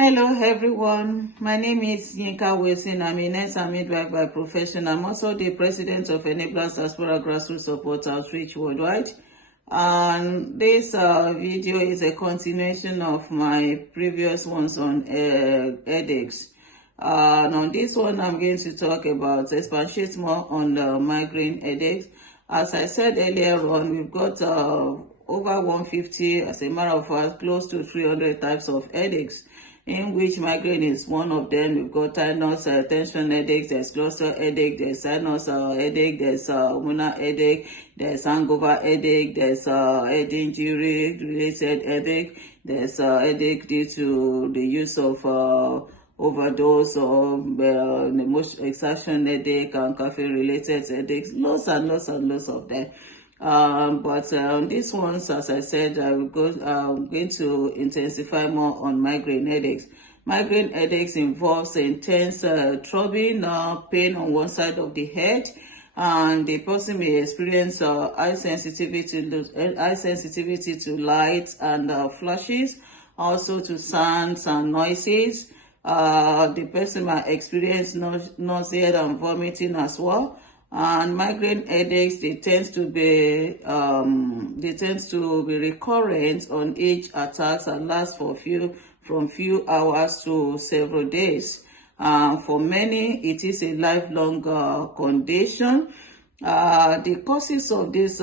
Hello everyone, my name is Yinka Wilson. I'm a nurse and midwife by profession. I'm also the president of Enablers Diaspora Grassroots Support Outreach Worldwide. And this video is a continuation of my previous ones on headaches. And on this one, I'm going to talk about, expatiate more on the migraine headaches. As I said earlier on, we've got over 150, as a matter of fact, close to 300 types of headaches, in which migraine is one of them. We've got tinnitus, tension headaches, there's cluster headache, there's sinus headache, there's hormonal headache, there's hangover headache, there's head injury related headache, there's headache due to the use of overdose or emotion exertion headache and caffeine related headaches, lots and lots and lots of them. But these ones, as I said, I'm going to intensify more on migraine headaches. Migraine headaches involves intense throbbing, pain on one side of the head, and the person may experience high sensitivity to light and flashes, also to sounds and noises. The person might experience nausea and vomiting as well. And migraine headaches, they tend to be recurrent on each attacks and last for from few hours to several days. For many, it is a lifelong condition. The causes of this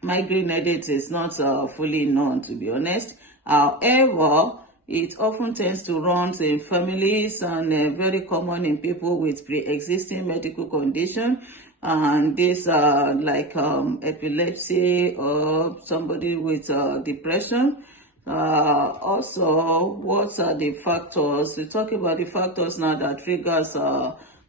migraine headaches is not fully known, to be honest. However, it often tends to run in families and very common in people with pre-existing medical condition. And these are like epilepsy or somebody with depression. Also, what are the factors? We talk about the factors now that triggers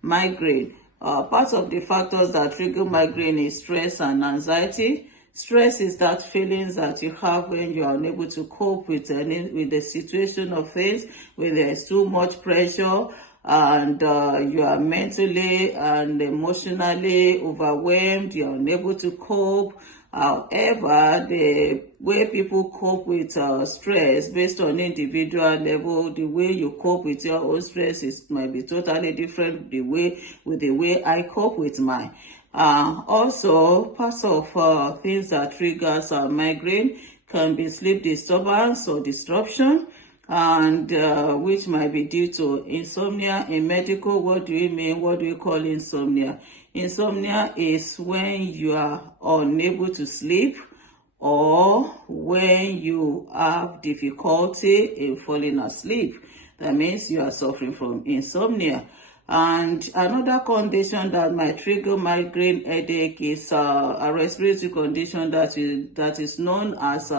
migraine. Part of the factors that trigger migraine is stress and anxiety. Stress is that feelings that you have when you are unable to cope with the situation of things, when there's too much pressure and you are mentally and emotionally overwhelmed, you're unable to cope. However, the way people cope with stress based on individual level, the way you cope with your own stress might be totally different with the way I cope with mine. Also, parts of things that triggers migraine can be sleep disturbance or disruption, and which might be due to insomnia. In medical, what do we mean? What do we call insomnia? Insomnia is when you are unable to sleep or when you have difficulty in falling asleep. That means you are suffering from insomnia. And another condition that might trigger migraine headache is a respiratory condition that is known as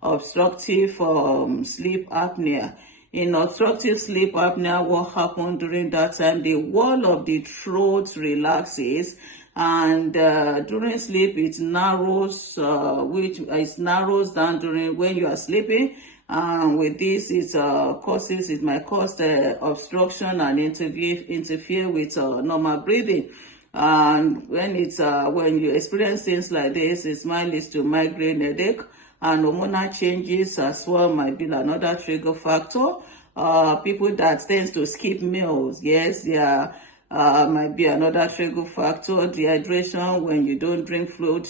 obstructive sleep apnea. In obstructive sleep apnea, what happens during that time, the wall of the throat relaxes, and during sleep it narrows, it narrows down during when you are sleeping. With this, it might cause obstruction and interfere with normal breathing. And when you experience things like this, it might lead to migraine headache. And hormonal changes as well might be another trigger factor. People that tend to skip meals, yes, there might be another trigger factor. Dehydration, when you don't drink fluid,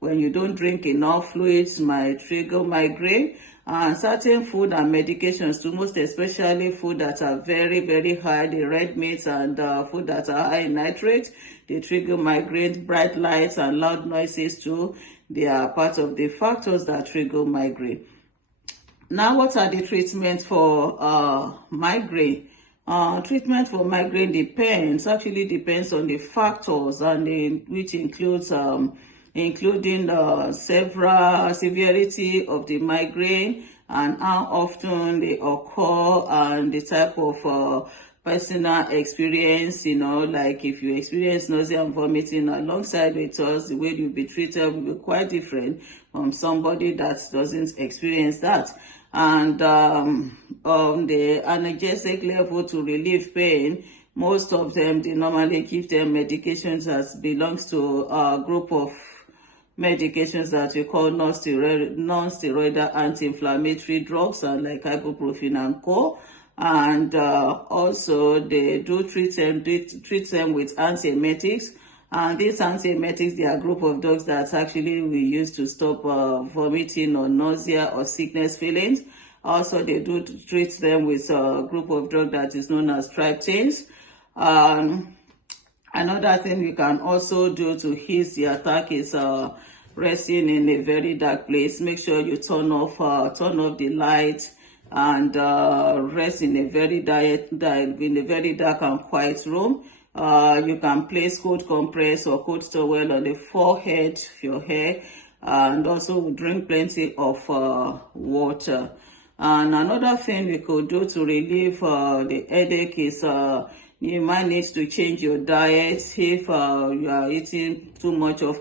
when you don't drink enough fluids, might trigger migraine. And certain food and medications too, most especially food that are very, very high, the red meats and food that are high in nitrate, they trigger migraine. Bright lights and loud noises too, they are part of the factors that trigger migraine. Now, what are the treatments for migraine? Treatment for migraine depends on the factors, and which includes including several severity of the migraine and how often they occur and the type of personal experience. Like if you experience nausea and vomiting alongside with us, the way you'll be treated will be quite different from somebody that doesn't experience that. And on the analgesic level to relieve pain, most of them, they normally give them medications that belongs to a group of medications that we call non-steroidal anti-inflammatory drugs, like ibuprofen and co. And also they do treat them with antiemetics. And these antiemetics, they are a group of drugs that actually we use to stop vomiting or nausea or sickness feelings. Also, they do treat them with a group of drugs that is known as triptans. Another thing we can also do to ease the attack is resting in a very dark place. Make sure you turn off the light and rest in a very dark and quiet room. You can place cold compress or cold towel on the forehead, your hair, and also drink plenty of water. And another thing we could do to relieve the headache is you might need to change your diet if you are eating too much of